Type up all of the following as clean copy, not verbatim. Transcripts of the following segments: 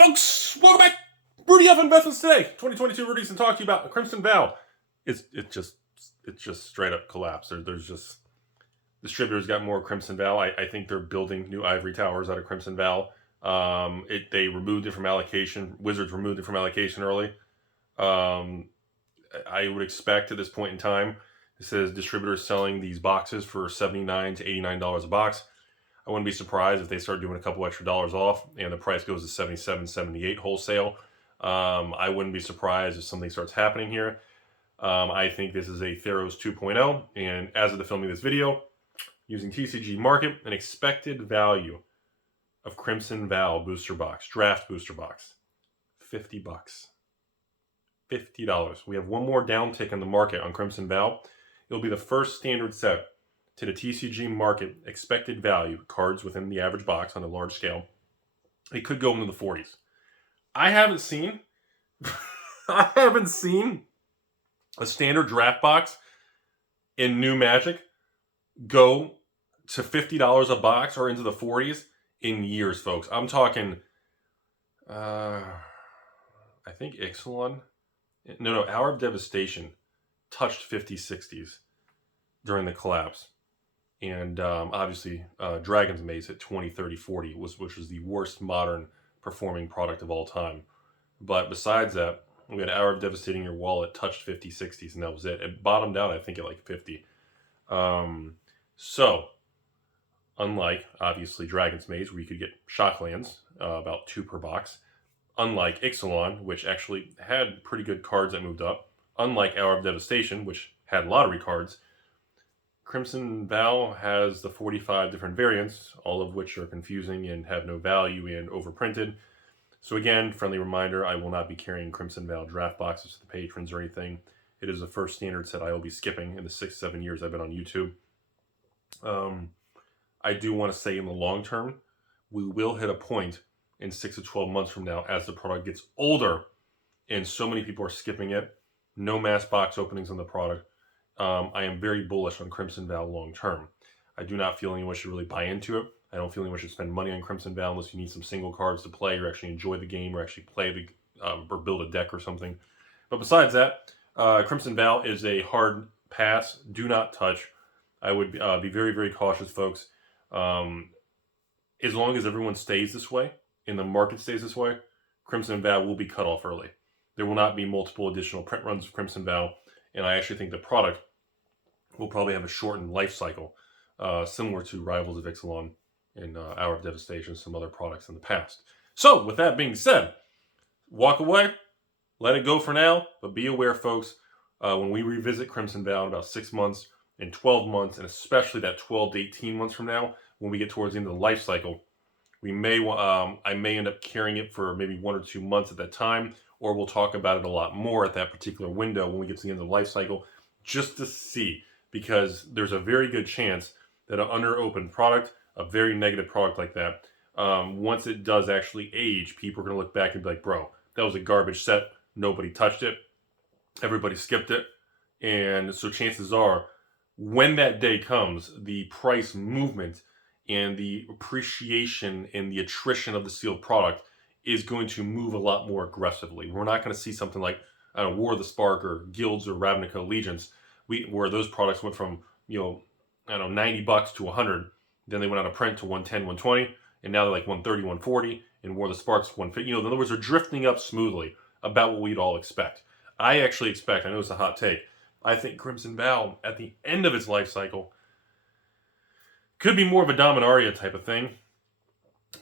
Folks, welcome back. Rudy Alpha Investments today. 2022 Rudy's going to talk to you about the Crimson Vow. It's just straight up collapsed. There's just distributors got more Crimson Vow. I think they're building new ivory towers out of Crimson Vow. They removed it from allocation. Wizards removed it from allocation early. I would expect at this point in time, it says distributors selling these boxes for $79 to $89 a box. I wouldn't be surprised if they start doing a couple extra dollars off and the price goes to $77, $78 wholesale. I wouldn't be surprised if something starts happening here. I think this is a Theros 2.0, and as of the filming of this video, using TCG Market, an expected value of Crimson Vow booster box, draft booster box, $50. $50. We have one more downtick in the market on Crimson Vow. It'll be the first standard set to the TCG Market expected value, cards within the average box on a large scale. It could go into the 40s. I haven't seen a standard draft box in New Magic go to $50 a box or into the 40s in years, folks. I'm talking, I think Ixalan, no, Hour of Devastation touched 50s, 60s during the collapse. And obviously, Dragon's Maze hit 20, 30, 40, which was the worst modern performing product of all time. But besides that, we had Hour of Devastating Your Wallet touched 50, 60s, and that was it. It bottomed out, I think, at like 50. So, unlike, obviously, Dragon's Maze, where you could get Shocklands, about 2 per box, unlike Ixalan, which actually had pretty good cards that moved up, unlike Hour of Devastation, which had lottery cards, Crimson Vow has the 45 different variants, all of which are confusing and have no value and overprinted. So again, friendly reminder, I will not be carrying Crimson Vow draft boxes to the patrons or anything. It is the first standard set I will be skipping in the 6-7 years I've been on YouTube. I do want to say in the long term, we will hit a point in 6 to 12 months from now as the product gets older and so many people are skipping it. No mass box openings on the product. I am very bullish on Crimson Vow long term. I do not feel anyone should really buy into it. I don't feel anyone should spend money on Crimson Vow unless you need some single cards to play or actually enjoy the game or actually play the or build a deck or something. But besides that, Crimson Vow is a hard pass. Do not touch. I would be very, very cautious, folks. As long as everyone stays this way and the market stays this way, Crimson Vow will be cut off early. There will not be multiple additional print runs of Crimson Vow, and I actually think the product will probably have a shortened life cycle, similar to Rivals of Ixalan and Hour of Devastation, some other products in the past. So, with that being said, walk away, let it go for now, but be aware, folks, when we revisit Crimson Vow in about 6 months and 12 months, and especially that 12 to 18 months from now, when we get towards the end of the life cycle, we may I may end up carrying it for maybe 1 or 2 months at that time, or we'll talk about it a lot more at that particular window when we get to the end of the life cycle, just to see, because there's a very good chance that an under-opened product, a very negative product like that, once it does actually age, people are going to look back and be like, bro, that was a garbage set, nobody touched it, everybody skipped it, and so chances are, when that day comes, the price movement and the appreciation and the attrition of the sealed product is going to move a lot more aggressively. We're not going to see something like War of the Spark or Guilds or Ravnica Allegiance, where those products went from, $90 to 100, then they went out of print to 110, 120, and now they're like 130, 140, and War of the Spark's 150. In other words, they're drifting up smoothly about what we'd all expect. I actually expect, I know it's a hot take, I think Crimson Vow, at the end of its life cycle, could be more of a Dominaria type of thing,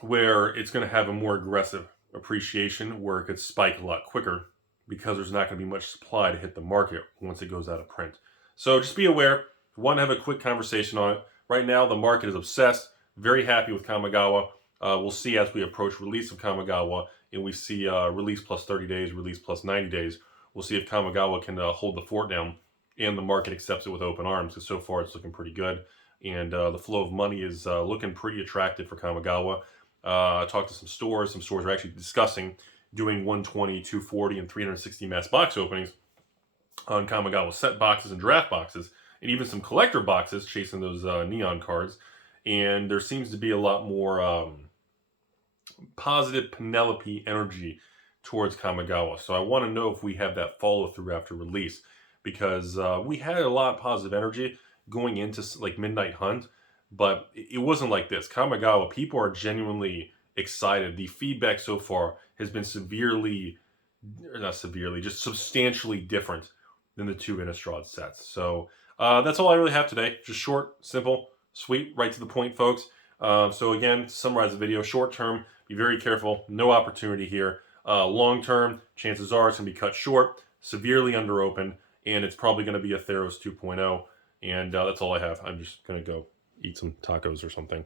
where it's going to have a more aggressive appreciation, where it could spike a lot quicker, because there's not going to be much supply to hit the market once it goes out of print. So just be aware. Want to have a quick conversation on it. Right now, the market is obsessed. Very happy with Kamigawa. We'll see as we approach release of Kamigawa, and we see release plus 30 days, release plus 90 days. We'll see if Kamigawa can hold the fort down, and the market accepts it with open arms, because so far it's looking pretty good. And the flow of money is looking pretty attractive for Kamigawa. I talked to some stores. Some stores are actually discussing doing 120, 240, and 360 mass box openings on Kamigawa set boxes and draft boxes, and even some collector boxes chasing those neon cards. And there seems to be a lot more positive Penelope energy towards Kamigawa. So I want to know if we have that follow through after release, because we had a lot of positive energy going into like Midnight Hunt, but it wasn't like this. Kamigawa, people are genuinely excited. The feedback so far has been just substantially different than the two Innistrad sets. So that's all I really have today. Just short, simple, sweet, right to the point, folks. So again, to summarize the video, short term, be very careful. No opportunity here. Long term, chances are it's going to be cut short, severely under open, and it's probably going to be a Theros 2.0. And that's all I have. I'm just going to go eat some tacos or something.